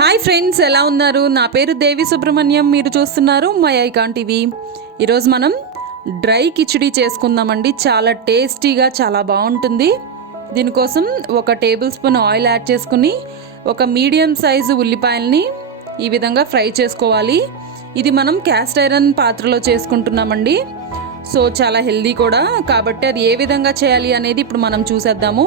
Hi friends, ఎలా ఉన్నారు? నా పేరు దేవి సుబ్రహ్మణ్యం. మీరు చూస్తున్నారు మై ఐకాన్ టీవీ. ఈరోజు మనం డ్రై కిచిడి చేసుకుందామండి. చాలా టేస్టీగా చాలా బాగుంటుంది. దీనికోసం 1 టేబుల్ స్పూన్ ఆయిల్ యాడ్ చేసుకుని ఒక మీడియం సైజు ఉల్లిపాయల్ని ఈ విధంగా ఫ్రై చేసుకోవాలి. ఇది మనం క్యాస్ట్ ఐరన్ పాత్రలో చేసుకుంటున్నామండి. సో చాలా హెల్దీ కూడా, కాబట్టి అది ఏ విధంగా చేయాలి అనేది ఇప్పుడు మనం చూసేద్దాము.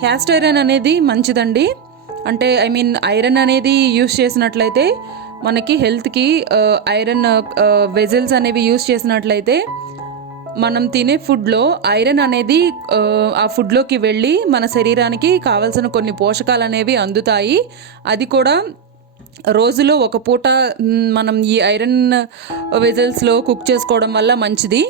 క్యాస్ట్ ఐరన్ అనేది మంచిదండి. అంటే ఐరన్ అనేది యూస్ చేసినట్లయితే మనకి హెల్త్కి ఐరన్ వెజల్స్ అనేవి యూస్ చేసినట్లయితే మనం తినే ఫుడ్లో ఐరన్ అనేది ఆ ఫుడ్లోకి వెళ్ళి మన శరీరానికి కావాల్సిన కొన్ని పోషకాలు అనేవి అందుతాయి. అది కూడా రోజులో ఒక పూట మనం ఈ ఐరన్ వెజల్స్లో కుక్ చేసుకోవడం వల్ల మంచిది.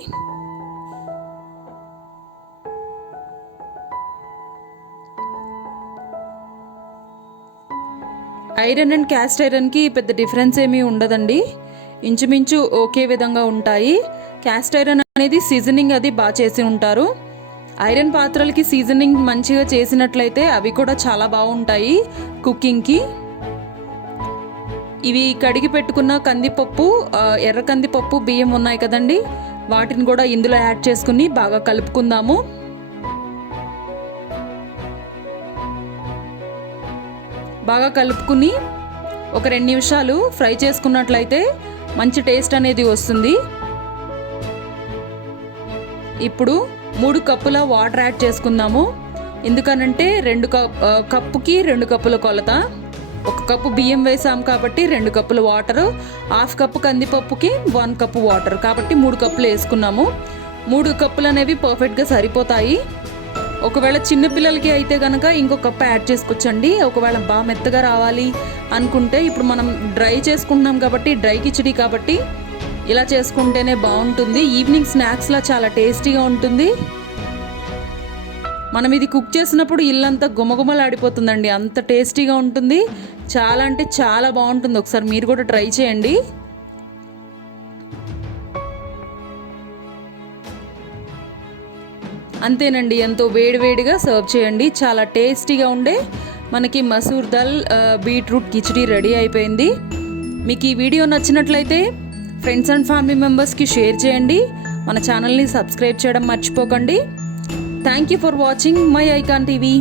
ఐరన్ అండ్ క్యాస్ట్ ఐరన్కి పెద్ద డిఫరెన్స్ ఏమీ ఉండదండి, ఇంచుమించు ఒకే విధంగా ఉంటాయి. క్యాస్ట్ ఐరన్ అనేది సీజనింగ్ అది బాగా చేసి ఉంటారు. ఐరన్ పాత్రలకి సీజనింగ్ మంచిగా చేసినట్లయితే అవి కూడా చాలా బాగుంటాయి కుకింగ్కి. ఇవి కడిగి పెట్టుకున్న కందిపప్పు, ఎర్ర కందిపప్పు, బియ్యం ఉన్నాయి కదండి, వాటిని కూడా ఇందులో యాడ్ చేసుకుని బాగా కలుపుకుందాము. బాగా కలుపుకుని ఒక 2 నిమిషాలు ఫ్రై చేసుకున్నట్లయితే మంచి టేస్ట్ అనేది వస్తుంది. ఇప్పుడు 3 కప్పుల వాటర్ యాడ్ చేసుకుందాము. ఎందుకనంటే కప్పుకి 2 కప్పుల కొలత. 1 కప్పు బియ్యం వేసాం కాబట్టి 2 కప్పుల వాటరు, 1/2 కప్పు కందిపప్పుకి 1 కప్పు వాటర్, కాబట్టి 3 కప్పులు వేసుకున్నాము. 3 కప్పులు అనేవి పర్ఫెక్ట్గా సరిపోతాయి. ఒకవేళ చిన్నపిల్లలకి అయితే కనుక ఇంకొక కప్పు యాడ్ చేసుకోవచ్చండి. ఒకవేళ బాగా మెత్తగా రావాలి అనుకుంటే, ఇప్పుడు మనం డ్రై చేసుకుంటున్నాం కాబట్టి, డ్రై కిచిడి కాబట్టి ఇలా చేసుకుంటేనే బాగుంటుంది. ఈవినింగ్ స్నాక్స్లా చాలా టేస్టీగా ఉంటుంది. మనం ఇది కుక్ చేసినప్పుడు ఇల్లంతా గుమగుమలాడిపోతుందండి, అంత టేస్టీగా ఉంటుంది. చాలా అంటే చాలా బాగుంటుంది. ఒకసారి మీరు కూడా ట్రై చేయండి. అంతేనండి, ఎంతో వేడివేడిగా సర్వ్ చేయండి. చాలా టేస్టీగా ఉండే మనకి మసూర్ దాల్ బీట్రూట్ కిచిడి రెడీ అయిపోయింది. మీకు ఈ వీడియో నచ్చినట్లయితే ఫ్రెండ్స్ అండ్ ఫ్యామిలీ మెంబర్స్కి షేర్ చేయండి. మన ఛానల్ని సబ్స్క్రైబ్ చేయడం మర్చిపోకండి. Thank you for watching my icon TV.